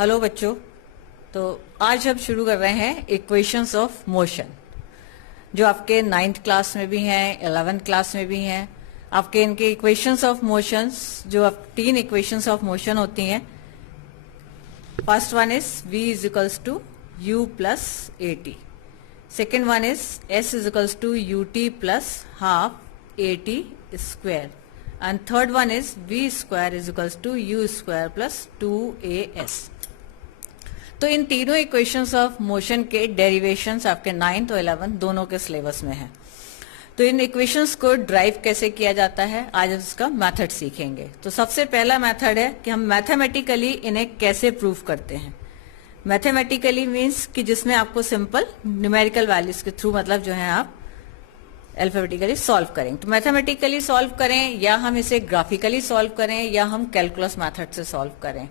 Hello बच्चों। तो आज हम शुरू कर रहे हैं इक्वेशंस ऑफ मोशन, जो आपके 9th क्लास में भी हैं, 11th क्लास में भी हैं। आपके इनके इक्वेशंस ऑफ मोशंस, जो आप 3 इक्वेशंस ऑफ मोशन होती हैं। First one is v is equals to u plus at। Second one is s is equals to ut plus half at square. And third one is v square is equals to u square plus 2as। तो इन तीनों equations of motion के derivations आपके 9th और 11th दोनों के syllabus में है। तो इन इक्वेशंस को ड्राइव कैसे किया जाता है, आज इसका मेथड सीखेंगे। तो सबसे पहला मेथड है कि हम मैथमेटिकली इन्हें कैसे प्रूव करते हैं। मैथमेटिकली मीन्स कि जिसमें आपको सिंपल न्यूमेरिकल वैल्यूज के थ्रू, मतलब जो है आप अल्फाबेटिकली सॉल्व करेंगे। तो मैथमेटिकली सॉल्व करें, या हम इसे ग्राफिकली सॉल्व करें, या हम कैलकुलस मेथड से सॉल्व करें।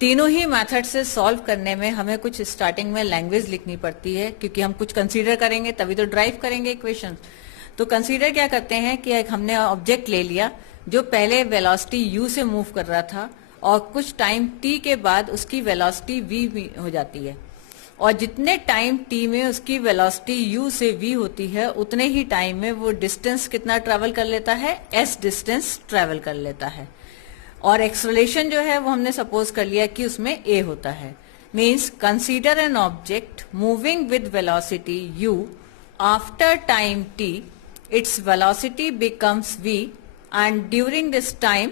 तीनों ही मेथड से सॉल्व करने में हमें कुछ स्टार्टिंग में लैंग्वेज लिखनी पड़ती है, क्योंकि हम कुछ कंसीडर करेंगे तभी तो ड्राइव करेंगे इक्वेशन। तो कंसीडर क्या करते हैं कि एक हमने ऑब्जेक्ट ले लिया जो पहले वेलोसिटी u से मूव कर रहा था, और कुछ टाइम t के बाद उसकी वेलोसिटी v हो जाती है, और जितने टाइम t में उसकी वेलोसिटी u से v होती है, उतने ही टाइम में वो डिस्टेंस कितना ट्रेवल कर लेता है, s डिस्टेंस ट्रेवल कर लेता है। और एक्सेलरेशन जो है वो हमने सपोज कर लिया कि उसमें a होता है। Means consider an object moving with velocity u after time t, its velocity becomes v, and during this time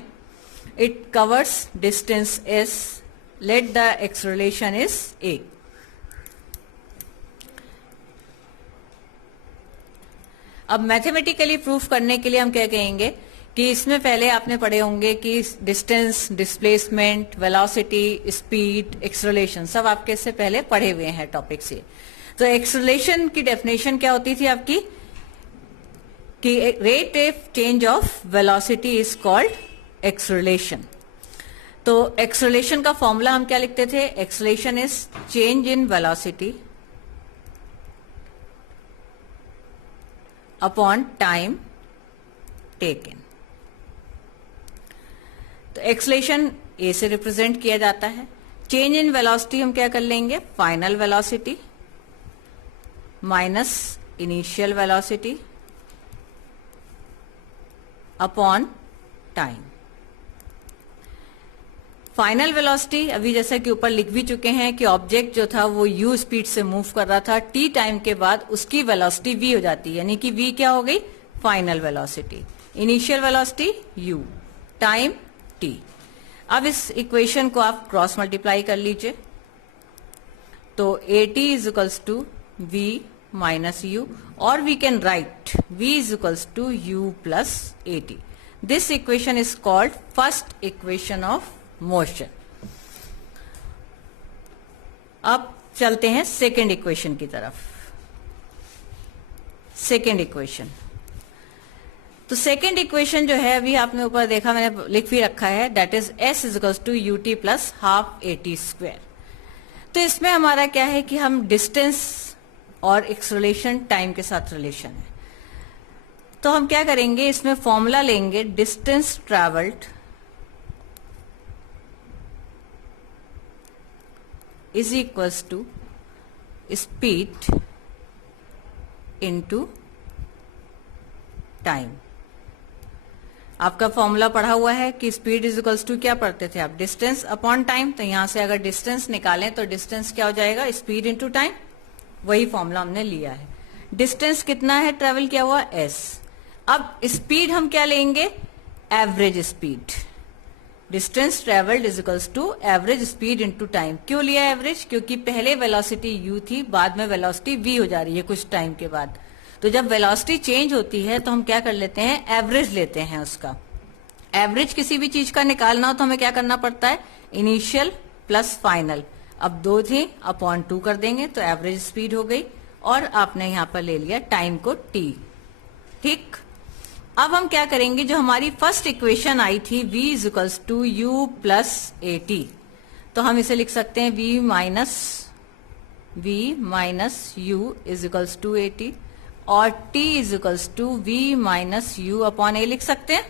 it covers distance s, let the acceleration is a। अब मैथमेटिकली प्रूफ करने के लिए हम क्या कहेंगे कि इसमें पहले आपने पढ़े होंगे कि distance, displacement, velocity, speed, acceleration सब आपके इससे पहले पढ़े हुए हैं टॉपिक से। तो एक्सेलरेशन की डेफिनेशन क्या होती थी आपकी कि rate of change of velocity is called acceleration. तो एक्सेलरेशन का फॉर्मूला हम क्या लिखते थे, acceleration is change in velocity upon time taken. तो एक्सेलरेशन ए से रिप्रेजेंट किया जाता है। चेंज इन वेलोसिटी हम क्या कर लेंगे, final velocity minus initial velocity upon time. Final velocity अभी जैसा कि ऊपर लिख भी चुके हैं कि ऑब्जेक्ट जो था वो u स्पीड से मूव कर रहा था, t टाइम के बाद उसकी वेलोसिटी v हो जाती है, यानी कि v क्या हो गई, final velocity. Initial velocity u, time t। अब इस इक्वेशन को आप क्रॉस मल्टीप्लाई कर लीजिए। तो at is equals to v minus u, और we can write v is equals to u plus at। This equation is called first equation of motion. अब चलते हैं सेकेंड इक्वेशन की तरफ। सेकेंड इक्वेशन, तो सेकेंड इक्वेशन जो है अभी आपने ऊपर देखा, मैंने लिख भी रखा है, that is s is equals to ut plus half at square. तो इसमें हमारा क्या है कि हम डिस्टेंस और एक्सेलरेशन टाइम के साथ रिलेशन है। तो हम क्या करेंगे, इसमें फॉर्मूला लेंगे, distance travelled is equals to speed into time. आपका फॉर्मूला पढ़ा हुआ है कि स्पीड इज इक्वल्स टू क्या पढ़ते थे आप, डिस्टेंस अपॉन टाइम। तो यहां से अगर डिस्टेंस निकालें तो डिस्टेंस क्या हो जाएगा, स्पीड इनटू टाइम। वही फॉर्मूला हमने लिया है। डिस्टेंस कितना है ट्रेवल किया हुआ, s। अब स्पीड हम क्या लेंगे, average speed. Distance travelled is equals to average speed into time. क्यों लिया एवरेज, क्योंकि पहले वेलोसिटी u थी, बाद में वेलोसिटी v हो जा रही है कुछ टाइम के बाद। तो जब वेलोसिटी चेंज होती है तो हम क्या कर लेते हैं, एवरेज लेते हैं उसका। एवरेज किसी भी चीज का निकालना हो तो हमें क्या करना पड़ता है, इनिशियल प्लस फाइनल। अब 2 थे अपॉन 2 कर देंगे तो एवरेज स्पीड हो गई, और आपने यहां पर ले लिया टाइम को t। ठीक, अब हम क्या करेंगे, जो हमारी फर्स्ट इक्वेशन आई थी v is equals to u plus at, तो हम इसे लिख सकते हैं v minus u is equals to at, और t is equals to v minus u upon a लिख सकते हैं।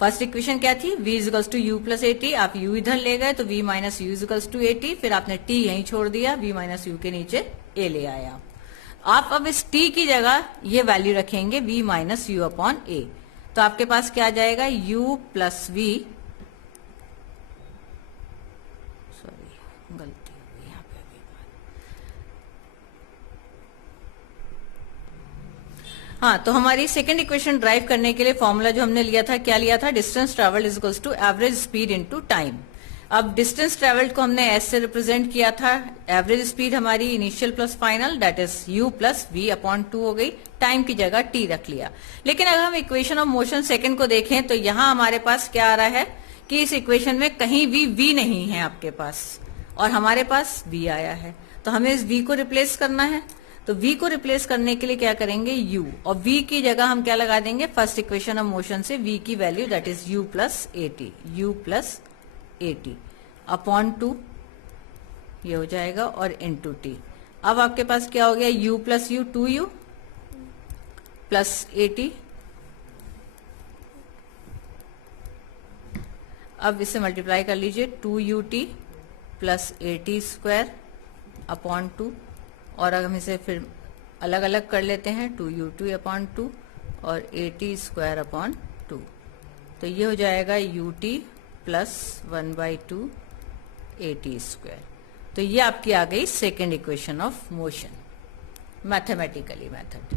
फर्स्ट इक्वेशन क्या थी, v is equals to u plus a t, आप u इधर ले गए तो v minus u is equals to a t, फिर आपने t यहीं छोड़ दिया, v माइनस यू के नीचे a ले आया। आप अब इस t की जगह ये वैल्यू रखेंगे v माइनस यू अपॉन ए, तो आपके पास क्या आ जाएगा, u प्लस v, सॉरी गलती हो गई यहाँ पे अभी। हाँ, तो हमारी सेकंड इक्वेशन ड्राइव करने के लिए फॉर्मूला जो हमने लिया था, क्या लिया था, distance travelled is equals to average speed into time. अब डिस्टेंस ट्रेवल्ड को हमने एस से रिप्रेजेंट किया था, एवरेज स्पीड हमारी initial plus final that is u plus v upon 2 हो गई, टाइम की जगह t रख लिया। लेकिन अगर हम इक्वेशन ऑफ मोशन सेकंड को देखें तो यहां हमारे पास क्या आ रहा है कि इस इक्वेशन में कहीं भी v नहीं है आपके पास, और हमारे पास v आया है, तो हमें इस v को रिप्लेस करना है। तो v को रिप्लेस करने के लिए क्या करेंगे, u, और v की जगह हम क्या लगा देंगे, फर्स्ट इक्वेशन ऑफ मोशन से v की value that is u plus a T upon 2 ये हो जाएगा, और इनटू टी। अब आपके पास क्या हो गया, u plus you 2u plus a T. अब इसे मल्टीप्लाई कर लीजिए, 2ut plus a t square upon 2, और अगर हम इसे फिर अलग अलग कर लेते हैं, 2u2 अपॉन 2 और ए टी स्क्वायर अपॉन 2, तो ये हो जाएगा ut प्लस 1/2 ए टी स्क्वायर। तो ये आपकी आ गई second equation of motion, mathematically method.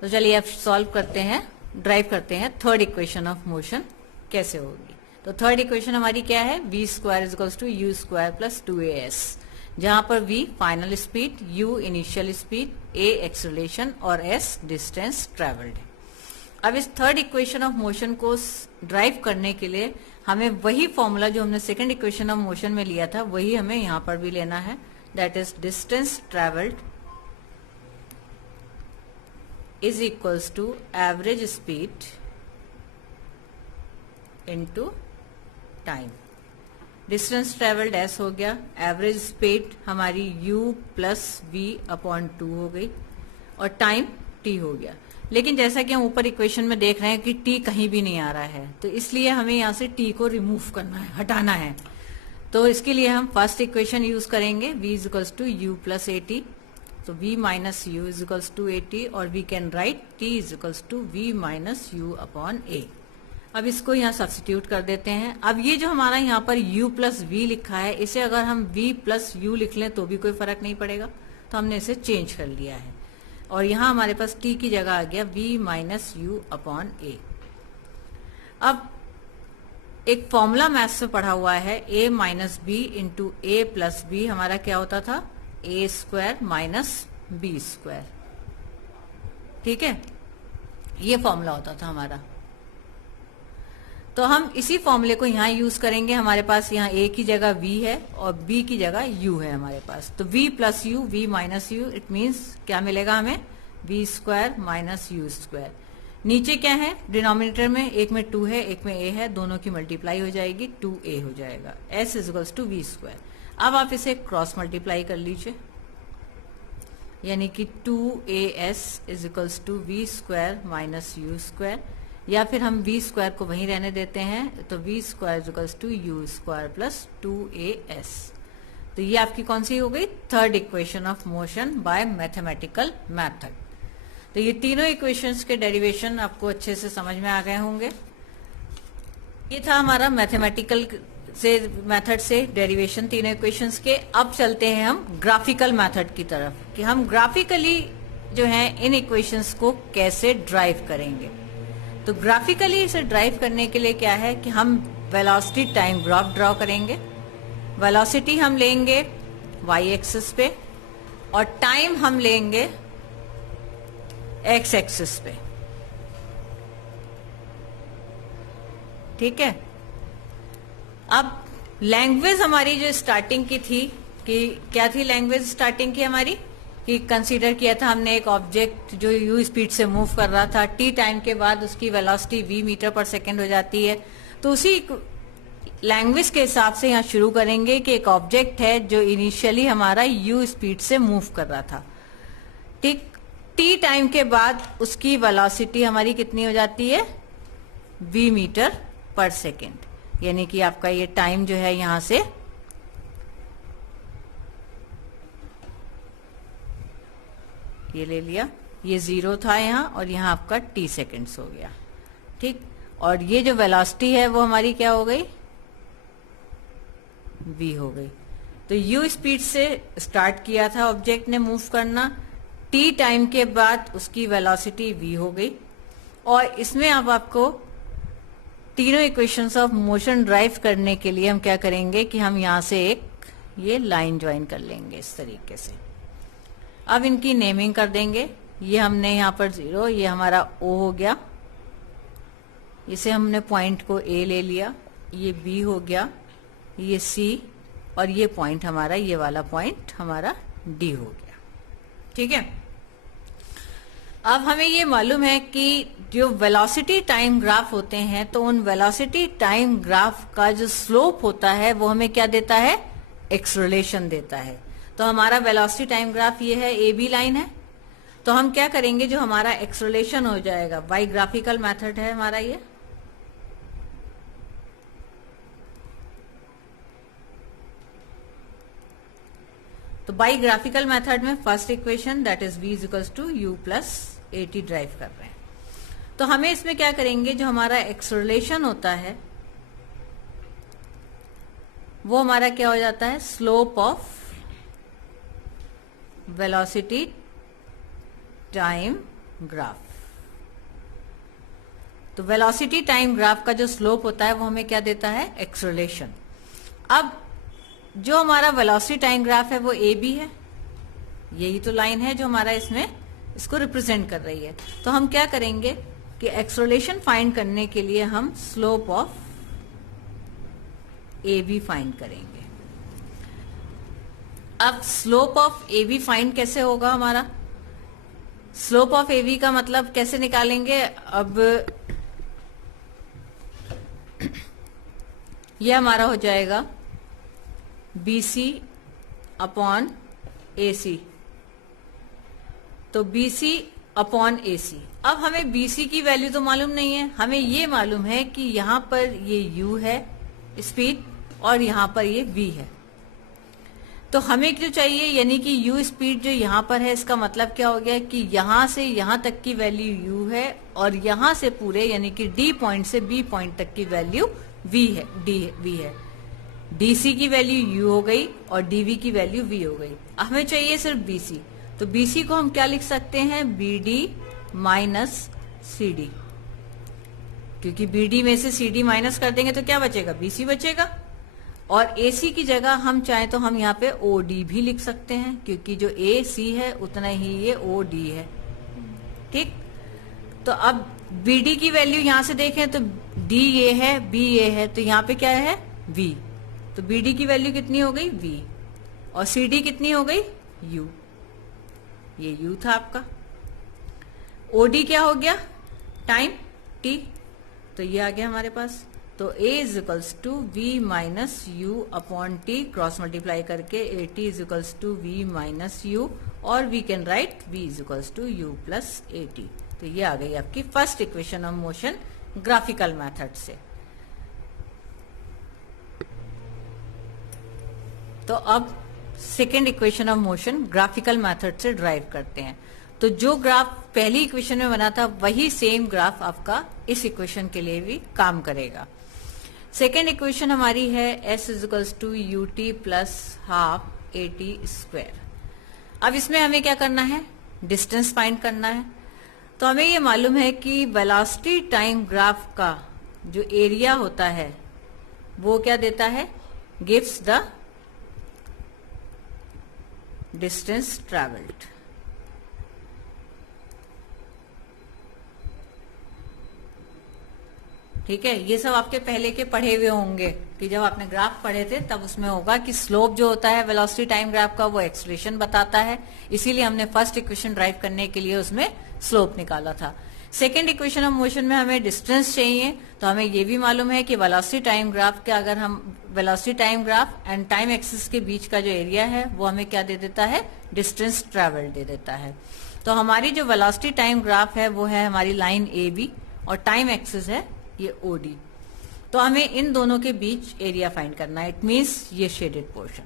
तो चलिए अब सॉल्व करते हैं, ड्राइव करते हैं थर्ड इक्वेशन ऑफ मोशन कैसे होगी। तो थर्ड इक्वेशन हमारी क्या है, v square is equals to u square plus 2as, जहां पर v final speed, u initial speed, a acceleration और s डिस्टेंस ट्रेवल्ड है। अब इस थर्ड इक्वेशन ऑफ मोशन को ड्राइव करने के लिए हमें वही फॉर्मूला जो हमने सेकंड इक्वेशन ऑफ मोशन में लिया था वही हमें यहां पर भी लेना है, that is distance travelled is equals to average speed into time. Distance travelled s हो गया, एवरेज स्पीड हमारी u प्लस v अपॉन 2 हो गई, और टाइम t हो गया। लेकिन जैसा कि हम ऊपर इक्वेशन में देख रहे हैं कि t कहीं भी नहीं आ रहा है, तो इसलिए हमें यहां से t को रिमूव करना है, हटाना है। तो इसके लिए हम फर्स्ट इक्वेशन यूज करेंगे, v is equals to u plus a t, तो v minus u is equals to a t, और we can write t is equals to v minus u upon a. अब इसको यहाँ substitute कर देते हैं। अब ये जो हमारा यहाँ पर u प्लस v लिखा है, इसे अगर हम v प्लस यू लिख लें तो भी कोई फर्क नहीं पड़ेगा, तो हमने इसे चेंज कर लिया है, और यहाँ हमारे पास t की जगह आ गया v minus u upon a. अब एक फॉर्मूला मैथ्स में पढ़ा हुआ है, a minus b into a plus b, हमारा क्या होता था, a square minus b square, ठीक है, ये फॉर्मूला होता था हमारा। तो हम इसी फॉर्मूले को यहाँ यूज करेंगे। हमारे पास यहाँ a की जगह v है और b की जगह u है हमारे पास, तो v plus you, v minus you, it means क्या मिलेगा हमें, v square minus u square. नीचे क्या है, डिनोमिनेटर में एक में 2 है, एक में a है, दोनों की मल्टीप्लाई हो जाएगी, 2a हो जाएगा, s is equals to v square. अब आप इसे क्रॉस मल्टीप्लाई कर लीजिए, यानी कि 2as is equals to v square minus u square, या फिर हम v स्क्वायर को वहीं रहने देते हैं, तो v square is equals to u square plus 2as। तो ये आपकी कौन सी हो गई, third equation of motion by mathematical method. तो ये तीनों इक्वेशंस के डेरिवेशन आपको अच्छे से समझ में आ गए होंगे। ये था हमारा मैथमेटिकल से मेथड से डेरिवेशन तीनों इक्वेशंस के। अब चलते हैं हम ग्राफिकल मेथड की तरफ, कि हम ग्राफिकली जो है इन इक्वेशंस को कैसे ड्राइव करेंगे। तो ग्राफिकली इसे ड्राइव करने के लिए क्या है कि हम वेलोसिटी टाइम ग्राफ ड्रॉ करेंगे। वेलोसिटी हम लेंगे y एक्सिस पे और टाइम हम लेंगे x एक्सिस पे, ठीक है। अब लैंग्वेज हमारी जो स्टार्टिंग की थी, कि क्या थी लैंग्वेज स्टार्टिंग की हमारी, कि कंसीडर किया था हमने एक ऑब्जेक्ट जो u स्पीड से मूव कर रहा था, t टाइम के बाद उसकी वेलोसिटी v मीटर पर सेकेंड हो जाती है। तो उसी लैंग्वेज के हिसाब से यहाँ शुरू करेंगे कि एक ऑब्जेक्ट है जो इनिशियली हमारा u स्पीड से मूव कर रहा था, ठीक, t टाइम के बाद उसकी वेलोसिटी हमारी कितनी हो जाती है, v मीटर पर सेकेंड, यानी कि आपका ये टाइम जो है यहां से ये ले लिया, ये 0 था यहाँ और यहाँ आपका t सेकेंड्स हो गया, ठीक। और ये जो वेलोसिटी है वो हमारी क्या हो गई, v हो गई। तो u स्पीड से स्टार्ट किया था ऑब्जेक्ट ने मूव करना, t टाइम के बाद उसकी वेलोसिटी v हो गई। और इसमें अब आपको तीनों इक्वेशंस ऑफ मोशन ड्राइव करने के लिए हम क्या करेंगे कि हम यहां से एक ये लाइन ज्वाइन कर लेंगे इस तरीके से। अब इनकी नेमिंग कर देंगे, ये हमने यहाँ पर 0, ये हमारा O हो गया, इसे हमने पॉइंट को A ले लिया, ये B हो गया, ये C, और ये पॉइंट हमारा, ये वाला पॉइंट हमारा D हो गया, ठीक है। अब हमें ये मालूम है कि जो वेलोसिटी टाइम ग्राफ होते हैं तो उन वेलोसिटी टाइम ग्राफ का जो स्लोप होता है वो हमें क्या देता है, एक्सेलरेशन देता है। तो हमारा वेलोसिटी टाइम ग्राफ ये है, ए बी लाइन है। तो हम क्या करेंगे, जो हमारा एक्सेलरेशन हो जाएगा, बाई ग्राफिकल मेथड है हमारा ये, तो बाई ग्राफिकल मेथड में first equation that is v equals to u plus at derive कर रहे हैं। तो हमें इसमें क्या करेंगे, जो हमारा एक्सेलरेशन होता है वो हमारा क्या हो जाता है, slope of velocity time graph. तो वेलोसिटी टाइम ग्राफ का जो स्लोप होता है वो हमें क्या देता है, एक्सेलरेशन। अब जो हमारा वेलोसिटी टाइम ग्राफ है वो ए बी है, यही तो लाइन है जो हमारा इसमें इसको रिप्रेजेंट कर रही है। तो हम क्या करेंगे कि एक्सेलरेशन फाइंड करने के लिए हम slope of a b find करेंगे। अब slope of a b find कैसे होगा हमारा, स्लोप ऑफ ए बी का मतलब कैसे निकालेंगे, अब यह हमारा हो जाएगा बी सी अपॉन ए सी। तो बी सी अपॉन ए सी। अब हमें बी सी की वैल्यू तो मालूम नहीं है, हमें ये मालूम है कि यहां पर ये u है स्पीड और यहां पर ये v है। तो हमें जो चाहिए, यानी कि u स्पीड जो यहां पर है, इसका मतलब क्या हो गया कि यहां से यहां तक की वैल्यू u है और यहां से पूरे यानी कि d पॉइंट से b पॉइंट तक की वैल्यू v है, v है। dc की वैल्यू u हो गई और dv की वैल्यू v हो गई। हमें चाहिए सिर्फ bc। तो bc को हम क्या लिख सकते हैं, bd माइनस cd, क्योंकि bd में से cd माइनस कर देंगे तो क्या बचेगा, bc बचेगा। और ac की जगह हम चाहें तो हम यहाँ पे od भी लिख सकते हैं, क्योंकि जो ac है उतना ही ये od है, ठीक। तो अब bd की वैल्यू यहां से देखें तो d ये है, b ये है, तो यहाँ पे क्या है, v। तो bd की वैल्यू कितनी हो गई, v, और cd कितनी हो गई, u। ये u था आपका। od क्या हो गया, टाइम t, तो ये आ गया हमारे पास। तो a is equals to v minus u upon t, cross multiply करके at is equals to v minus u, और we can write v is equals to u plus at। तो ये आ गई आपकी first equation of motion graphical method से। तो अब second equation of motion graphical method से ड्राइव करते हैं। तो जो ग्राफ पहली इक्वेशन में बना था वही सेम ग्राफ आपका इस इक्वेशन के लिए भी काम करेगा। सेकेंड इक्वेशन हमारी है s is equals to u t plus half a t square. अब इसमें हमें क्या करना है, डिस्टेंस फाइंड करना है। तो हमें ये मालूम है कि वेलोसिटी टाइम ग्राफ का जो एरिया होता है वो क्या देता है, गिव्स द डिस्टेंस ट्रेवल्ड। ठीक है, ये सब आपके पहले के पढ़े हुए होंगे कि जब आपने ग्राफ पढ़े थे तब उसमें होगा कि स्लोप जो होता है वेलोसिटी टाइम ग्राफ का वो एक्सेलरेशन बताता है, इसीलिए हमने फर्स्ट इक्वेशन ड्राइव करने के लिए उसमें स्लोप निकाला था। सेकेंड इक्वेशन ऑफ मोशन में हमें डिस्टेंस चाहिए, तो हमें ये भी मालूम है कि वेलोसिटी टाइम ग्राफ के अगर हम velocity time graph and time axis के बीच का जो एरिया है वो हमें क्या दे देता है, डिस्टेंस ट्रेवल्ड दे देता है। तो हमारी जो वेलोसिटी टाइम ग्राफ है वो है हमारी लाइन ए बी और टाइम एक्सिस है ये OD। तो हमें इन दोनों के बीच एरिया फाइंड करना है। इट मीन्स ये शेडेड पोर्शन,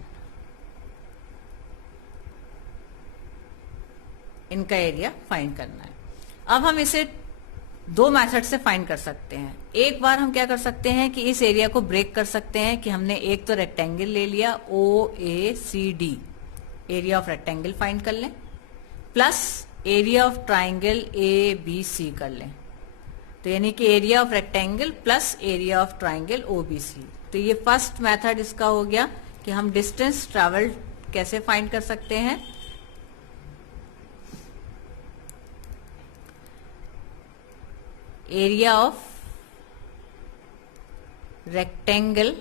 इनका एरिया फाइंड करना है। अब हम इसे दो मेथड से फाइंड कर सकते हैं। एक बार हम क्या कर सकते हैं कि इस एरिया को ब्रेक कर सकते हैं कि हमने एक तो रेक्टेंगल ले लिया OACD, area of rectangle find कर लें, plus area of triangle ABC कर लें। तो यानी कि area of rectangle plus area of triangle OBC। तो ये फर्स्ट मेथड इसका हो गया कि हम डिस्टेंस ट्रेवल्ड कैसे फाइंड कर सकते हैं। Area of rectangle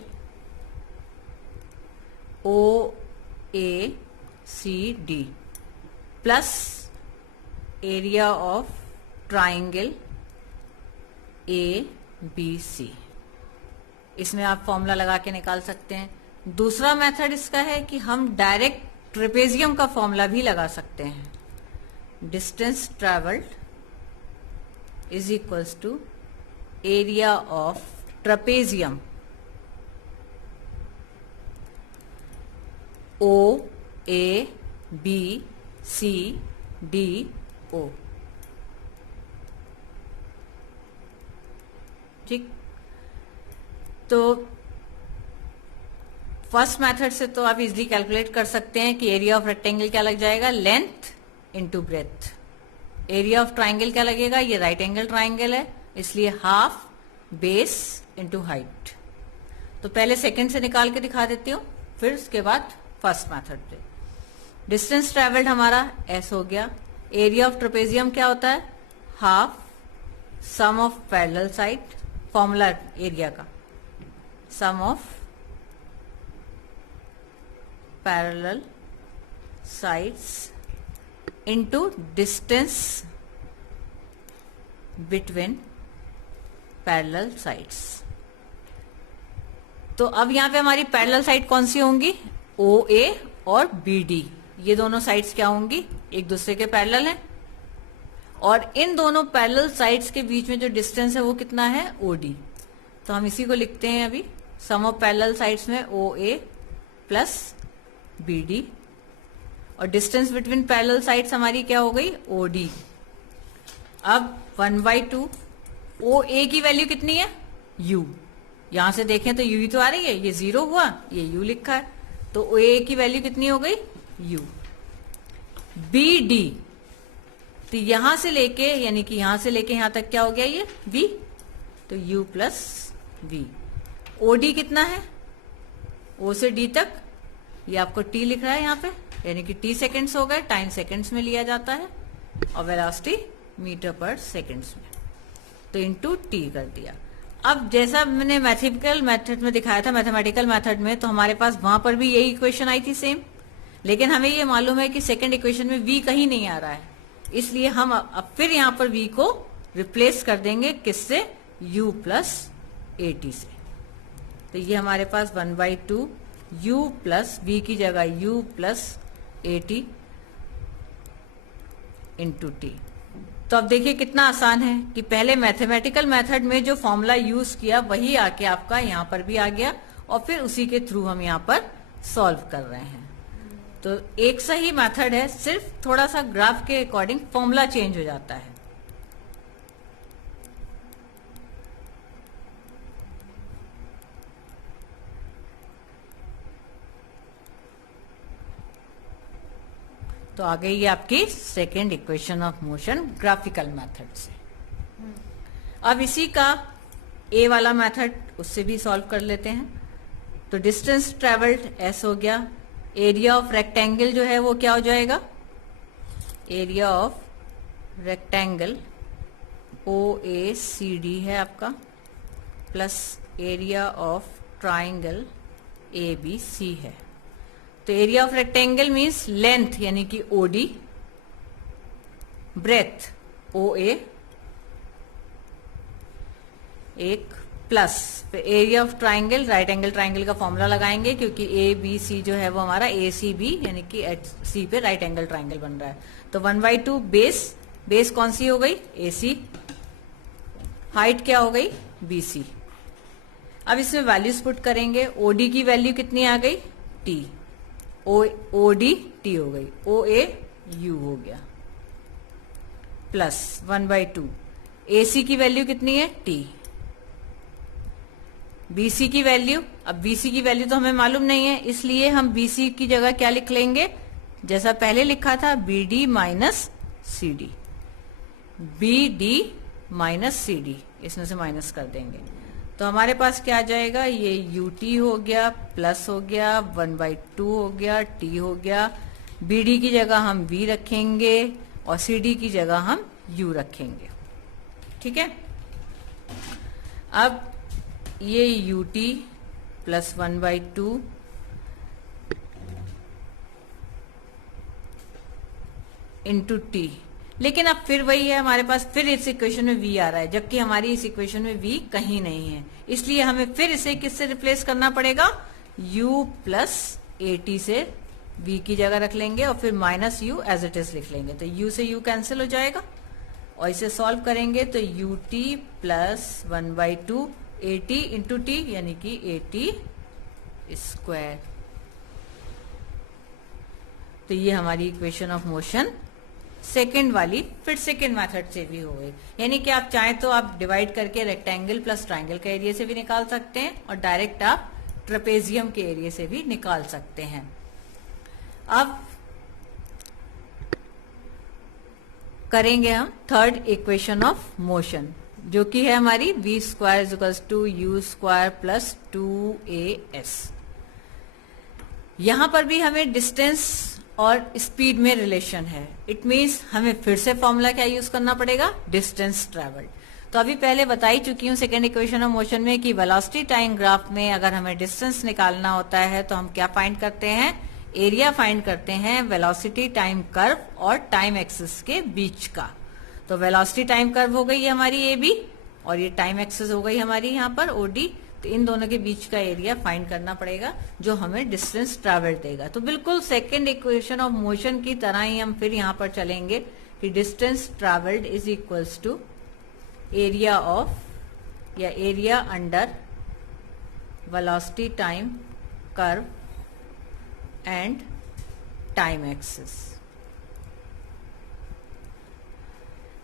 OACD plus area of triangle ABC। इसमें आप फॉर्मूला लगा के निकाल सकते हैं। दूसरा मेथड इसका है कि हम डायरेक्ट ट्रेपेजियम का फॉर्मूला भी लगा सकते हैं। Distance travelled is equals to area of trapezium OABCDO। ठीक, तो फर्स्ट मेथड से तो आप इजीली कैलकुलेट कर सकते हैं कि एरिया ऑफ रेक्टेंगल क्या लग जाएगा, length into breadth. Area of triangle क्या लगेगा, ये राइट एंगल ट्राइंगल है इसलिए हाफ बेस इनटू हाइट। तो पहले सेकंड से निकाल के दिखा देती हूं, फिर उसके बाद फर्स्ट मेथड पे। डिस्टेंस ट्रेवल्ड हमारा S हो गया। एरिया ऑफ ट्रेपेजियम क्या होता है, half sum of parallel side, formula area का sum of parallel sides into distance between parallel sides. तो अब यहां पे हमारी पैरेलल साइड कौन सी होंगी, OA और BD। ये दोनों साइड्स क्या होंगी, एक दूसरे के पैरेलल हैं, और इन दोनों पैरेलल साइड्स के बीच में जो डिस्टेंस है वो कितना है, OD। तो हम इसी को लिखते हैं अभी, सम ऑफ पैरेलल साइड्स में OA प्लस BD, और डिस्टेंस बिटवीन पैरेलल साइड्स हमारी क्या हो गई, OD। अब 1/2 OA की वैल्यू कितनी है, U। यहां से देखें तो U ही तो आ रही है, ये 0 हुआ, ये U लिखा है, तो OA की वैल्यू कितनी हो गई, U। BD, तो यहां से लेके यानी कि यहां से लेके यहां तक क्या हो गया, ये V, तो U प्लस V। OD कितना है, O से D तक, ये आपको T लिख रहा है यहां पे, यानी कि T सेकेंड्स हो गए, टाइम सेकेंड्स में लिया जाता है, और वेलोसिटी मीटर पर सेकेंड्स में, तो इनटू T कर दिया। अब जैसा मैंने मैथमेटिकल मेथड में दिखाया था, मैथमेटिकल मेथड में, तो हमारे पास वहां पर भी यही इक्वेशन आई थी सेम, लेकिन हमें ये मालूम है कि सेकंड इक्वेशन में V कहीं नहीं आ रहा है, इसलिए हम अब फिर यहां पर V को रिप्लेस कर देंगे किससे, U प्लस AT से। तो ये हमारे पास 1/2 U प्लस V की जगह U plus AT into T। तो अब देखिए कितना आसान है कि पहले मैथमेटिकल मेथड में जो फॉर्मूला यूज किया वही आके आपका यहां पर भी आ गया, और फिर उसी के थ्रू हम यहां पर सॉल्व कर रहे हैं। तो एक सही मेथड है, सिर्फ थोड़ा सा ग्राफ के अकॉर्डिंग फॉर्मूला चेंज हो जाता है। तो आ गई आपकी second equation of motion graphical method से। अब इसी का ए वाला मेथड उससे भी सॉल्व कर लेते हैं। तो डिस्टेंस ट्रेवल्ड S हो गया, एरिया ऑफ रेक्टेंगल जो है वो क्या हो जाएगा, एरिया ऑफ रेक्टेंगल OACD है आपका, plus area of triangle ABC है। तो area of rectangle means length यानी कि OD, ब्रेथ OA एक, plus area of triangle, right angle triangle का फॉर्मूला लगाएंगे क्योंकि ABC जो है वो हमारा ACB यानी कि HC पे राइट एंगल ट्राइंगल बन रहा है। तो 1/2 बेस, बेस कौन सी हो गई, AC, हाइट क्या हो गई BC। अब इसमें वैल्यूज पुट करेंगे। OD की वैल्यू कितनी आ गई? T। OD T हो गई, OA U हो गया, प्लस 1/2। AC की वैल्यू कितनी है? T। BC की वैल्यू, अब BC की वैल्यू तो हमें मालूम नहीं है, इसलिए हम BC की जगह क्या लिख लेंगे? जैसा पहले लिखा था, BD minus CD। BD minus CD, इसमें से माइनस कर देंगे तो हमारे पास क्या आ जाएगा? ये UT हो गया, प्लस हो गया, 1/2 हो गया, T हो गया। BD की जगह हम V रखेंगे और CD की जगह हम U रखेंगे। ठीक है। अब ये UT प्लस 1/2 इंटू T, लेकिन अब फिर वही है, हमारे पास फिर इस इक्वेशन में V आ रहा है, जबकि हमारी इस इक्वेशन में V कहीं नहीं है, इसलिए हमें फिर इसे किससे रिप्लेस करना पड़ेगा? U प्लस AT से V की जगह रख लेंगे और फिर minus U as it is लिख लेंगे, तो U से U कैंसिल हो जाएगा और इसे सॉल्व करेंगे तो UT plus 1/2 AT into T, यानी कि AT स्क्वायर। तो ये हमारी इक्वेशन ऑफ मोशन सेकेंड वाली फिर सेकेंड मेथड से भी हो गई। यानी कि आप चाहें तो आप डिवाइड करके रेक्टेंगल प्लस ट्राइंगल के एरिया से भी निकाल सकते हैं और डायरेक्ट आप ट्रेपेजियम के एरिया से भी निकाल सकते हैं। अब करेंगे हम थर्ड इक्वेशन ऑफ मोशन, जो कि है हमारी v square is equals to u square plus 2as। यहां पर भी हमें डिस्टेंस और स्पीड में रिलेशन है। इट मीन्स हमें फिर से फॉर्मूला क्या यूज करना पड़ेगा? Distance travelled. तो अभी पहले बता ही चुकी हूं सेकेंड इक्वेशन ऑफ मोशन में कि वेलोसिटी टाइम ग्राफ में अगर हमें डिस्टेंस निकालना होता है तो हम क्या फाइंड करते हैं? एरिया फाइंड करते हैं वेलोसिटी टाइम कर्व और टाइम एक्सिस के बीच का। तो वेलोसिटी टाइम कर्व हो गई हमारी AB और ये टाइम एक्सिस हो गई हमारी यहाँ पर OD। तो इन दोनों के बीच का एरिया फाइंड करना पड़ेगा जो हमें डिस्टेंस ट्रैवल देगा। तो बिल्कुल सेकेंड इक्वेशन ऑफ मोशन की तरह ही हम फिर यहाँ पर चलेंगे कि distance travelled is equals to area of या area under velocity time curve and time axis.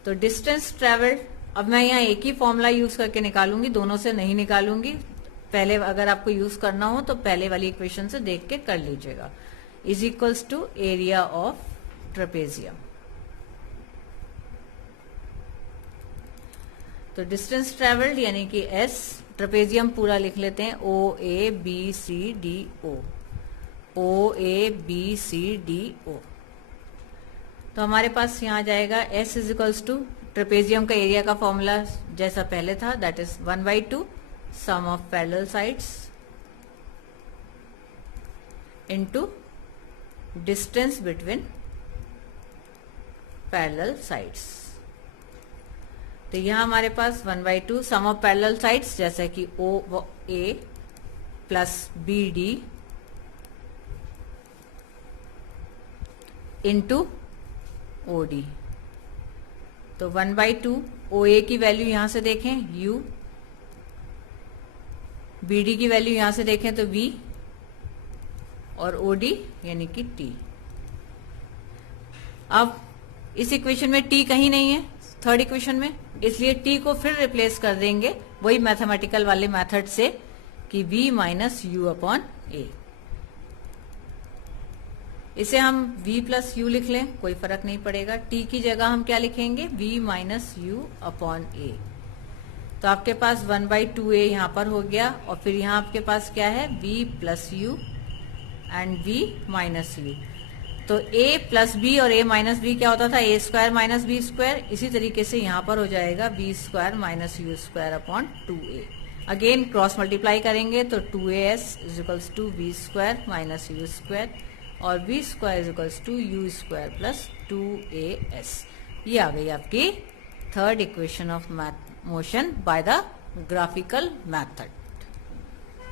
तो डिस्टेंस ट्रैवल्ड, अब मैं यहाँ एक ही फॉर्मूला यूज करके निकालूंगी, दोनों से नहीं निकालूंगी। पहले अगर आपको यूज करना हो तो पहले वाली इक्वेशन से देख के कर लीजिएगा। Is equals to area of trapezium. तो डिस्टेंस ट्रैवल्ड यानी कि S, ट्रेपेजियम पूरा लिख लेते हैं OABCDO, OABCDO। तो हमारे पास यहाँ जाएगा S is equals to trapezium का एरिया का फॉर्मूला जैसा पहले था, that is 1/2 sum of parallel sides into distance between parallel sides. तो यहां हमारे पास 1/2 सम ऑफ पैरेलल साइड्स जैसा कि OA plus BD into OD। तो 1/2 OA की वैल्यू यहां से देखें U, BD की वैल्यू यहां से देखें तो V और OD यानी कि T। अब इस इक्वेशन में T कहीं नहीं है थर्ड इक्वेशन में, इसलिए T को फिर रिप्लेस कर देंगे वही मैथमेटिकल वाले मेथड से कि V minus U upon A। इसे हम V प्लस U लिख लें, कोई फर्क नहीं पड़ेगा। T की जगह हम क्या लिखेंगे? V minus U upon A। तो आपके पास 1/2A यहाँ पर हो गया और फिर यहाँ आपके पास क्या है? V plus U and V minus U। तो A प्लस B और A माइनस B क्या होता था? A स्क्वायर माइनस B स्क्वायर। इसी तरीके से यहाँ पर हो जाएगा B square minus U square upon 2A। Again cross multiply करेंगे तो 2AS is equals to V square minus U square और V square is equals to U square plus 2AS। ये आ गई आपकी third equation of motion by the graphical method.